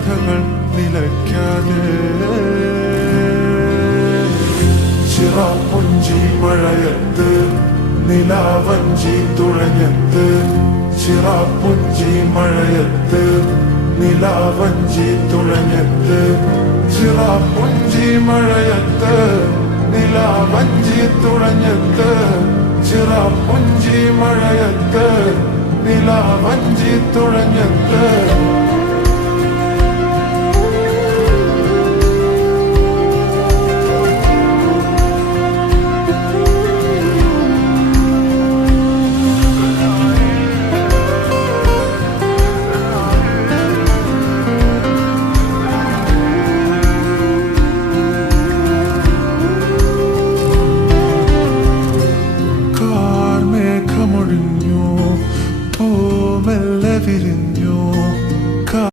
കഥകൾ നിലയ്ക്കാതെ ചിറാപ്പുഞ്ചി മഴയത്ത് നിലാവഞ്ചി തുഴഞ്ഞത്ത് ചിറാപ്പുഞ്ചി മഴയത്ത് നിലാവഞ്ചി തുഴഞ്ഞത്ത് ചിറാപ്പുഞ്ചി മഴയത്ത് നിലാവഞ്ചി തുഴഞ്ഞത്ത് ചിറാപ്പുഞ്ചി മഴയത്ത് നിലാവഞ്ചി തുഴഞ്ഞത്ത്